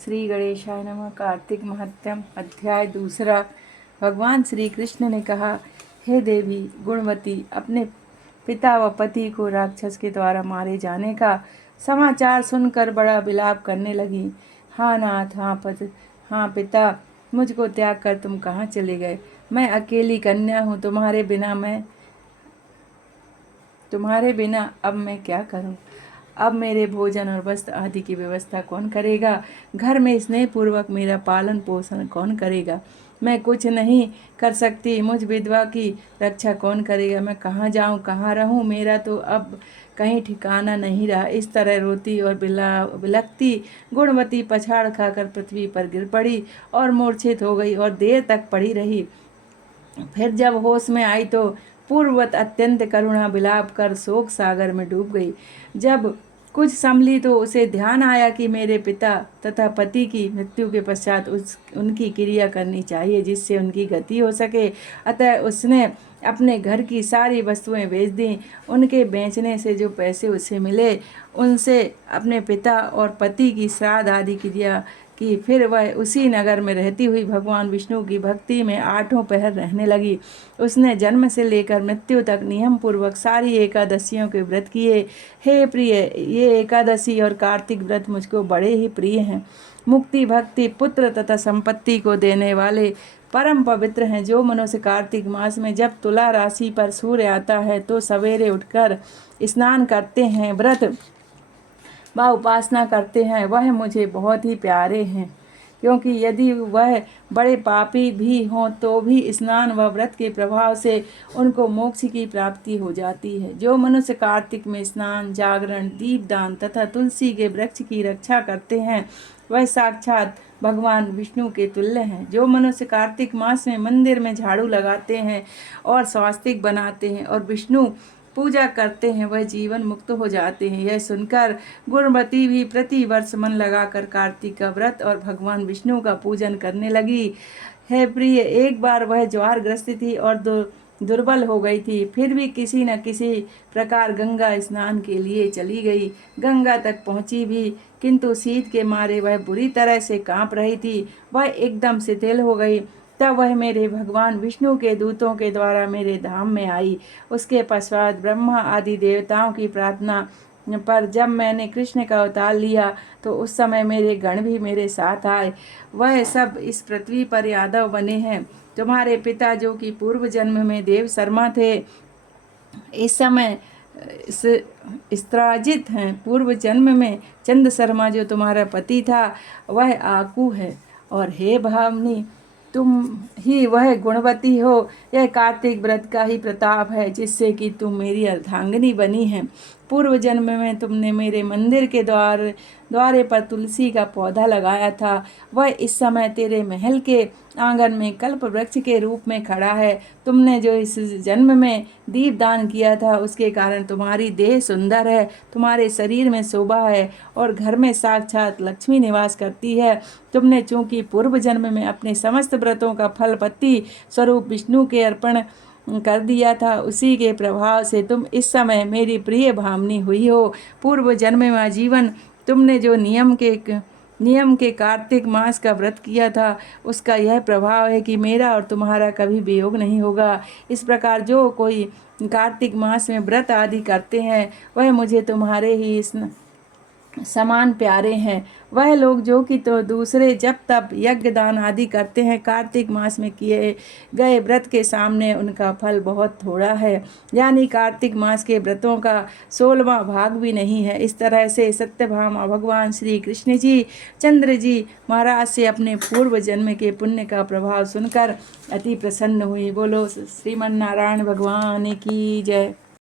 श्री गणेशाय नमः। कार्तिक महत्यम अध्याय दूसरा। भगवान श्री कृष्ण ने कहा, हे देवी गुणवती, अपने पिता व पति को राक्षस के द्वारा मारे जाने का समाचार सुनकर बड़ा विलाप करने लगी। हाँ नाथ, हाँ पिता, मुझको त्याग कर तुम कहाँ चले गए? मैं अकेली कन्या हूँ, तुम्हारे बिना अब मैं क्या करूँ? अब मेरे भोजन और वस्त्र आदि की व्यवस्था कौन करेगा? घर में स्नेह पूर्वक मेरा पालन पोषण कौन करेगा? मैं कुछ नहीं कर सकती, मुझ विधवा की रक्षा कौन करेगा? मैं कहाँ जाऊँ, कहाँ रहूँ? मेरा तो अब कहीं ठिकाना नहीं रहा। इस तरह रोती और बिलखती गुणवती पछाड़ खाकर पृथ्वी पर गिर पड़ी और मूर्छित हो गई और देर तक पड़ी रही। फिर जब होश में आई तो पूर्ववत अत्यंत करुणा विलाप कर शोक सागर में डूब गई। जब कुछ संभली तो उसे ध्यान आया कि मेरे पिता तथा पति की मृत्यु के पश्चात उनकी क्रिया करनी चाहिए जिससे उनकी गति हो सके। अतः उसने अपने घर की सारी वस्तुएं बेच दी। उनके बेचने से जो पैसे उसे मिले उनसे अपने पिता और पति की श्राद्ध आदि क्रिया की। फिर वह उसी नगर में रहती हुई भगवान विष्णु की भक्ति में 8 पहर रहने लगी। उसने जन्म से लेकर मृत्यु तक नियम पूर्वक सारी एकादशियों के व्रत किए। हे प्रिय, ये एकादशी और कार्तिक व्रत मुझको बड़े ही प्रिय हैं। मुक्ति, भक्ति, पुत्र तथा संपत्ति को देने वाले परम पवित्र हैं। जो मनुष्य कार्तिक मास में जब तुला राशि पर सूर्य आता है तो सवेरे उठकर स्नान करते हैं, व्रत व उपासना करते हैं, वह मुझे बहुत ही प्यारे हैं। क्योंकि यदि वह बड़े पापी भी हों तो भी स्नान व व्रत के प्रभाव से उनको मोक्ष की प्राप्ति हो जाती है। जो मनुष्य कार्तिक में स्नान, जागरण, दीपदान तथा तुलसी के वृक्ष की रक्षा करते हैं वह साक्षात भगवान विष्णु के तुल्य हैं। जो मनुष्य कार्तिक मास में मंदिर में झाड़ू लगाते हैं और स्वास्तिक बनाते हैं और विष्णु पूजा करते हैं वह जीवन मुक्त हो जाते हैं। यह सुनकर गुणवती भी प्रति वर्ष मन लगाकर कार्तिक का व्रत और भगवान विष्णु का पूजन करने लगी। है प्रिय, एक बार वह ज्वारग्रस्त थी और दुर्बल हो गई थी, फिर भी किसी न किसी प्रकार गंगा स्नान के लिए चली गई। गंगा तक पहुंची भी, किंतु शीत के मारे वह बुरी तरह से कांप रही थी। वह एकदम शिथिल हो गई। तब वह मेरे भगवान विष्णु के दूतों के द्वारा मेरे धाम में आई। उसके पश्चात ब्रह्मा आदि देवताओं की प्रार्थना पर जब मैंने कृष्ण का अवतार लिया तो उस समय मेरे गण भी मेरे साथ आए। वह सब इस पृथ्वी पर यादव बने हैं। तुम्हारे पिता जो कि पूर्व जन्म में देव शर्मा थे, इस समय स्त्राजित हैं। पूर्व जन्म में चंद शर्मा जो तुम्हारा पति था वह आकू है। और हे भावनी, तुम ही वह गुणवती हो। यह कार्तिक व्रत का ही प्रताप है जिससे कि तुम मेरी अर्धांगिनी बनी है। पूर्व जन्म में तुमने मेरे मंदिर के द्वारे पर तुलसी का पौधा लगाया था। वह इस समय तेरे महल के आंगन में कल्प वृक्ष के रूप में खड़ा है। तुमने जो इस जन्म में दीप दान किया था उसके कारण तुम्हारी देह सुंदर है, तुम्हारे शरीर में शोभा है और घर में साक्षात लक्ष्मी निवास करती है। तुमने चूंकि पूर्व जन्म में अपने समस्त व्रतों का फल पति स्वरूप विष्णु के अर्पण कर दिया था, उसी के प्रभाव से तुम इस समय मेरी प्रिय भावनी हुई हो। पूर्व जन्म में आजीवन तुमने जो नियम के कार्तिक मास का व्रत किया था उसका यह प्रभाव है कि मेरा और तुम्हारा कभी वियोग नहीं होगा। इस प्रकार जो कोई कार्तिक मास में व्रत आदि करते हैं वह मुझे तुम्हारे ही समान प्यारे हैं। वह लोग जो कि तो दूसरे जब तब यज्ञ दान आदि करते हैं, कार्तिक मास में किए गए व्रत के सामने उनका फल बहुत थोड़ा है, यानी कार्तिक मास के व्रतों का 16वां भाग भी नहीं है। इस तरह से सत्यभामा भगवान श्री कृष्ण जी चंद्र जी महाराज से अपने पूर्व जन्म के पुण्य का प्रभाव सुनकर अति प्रसन्न हुई। बोलो श्रीमन नारायण भगवान की जय।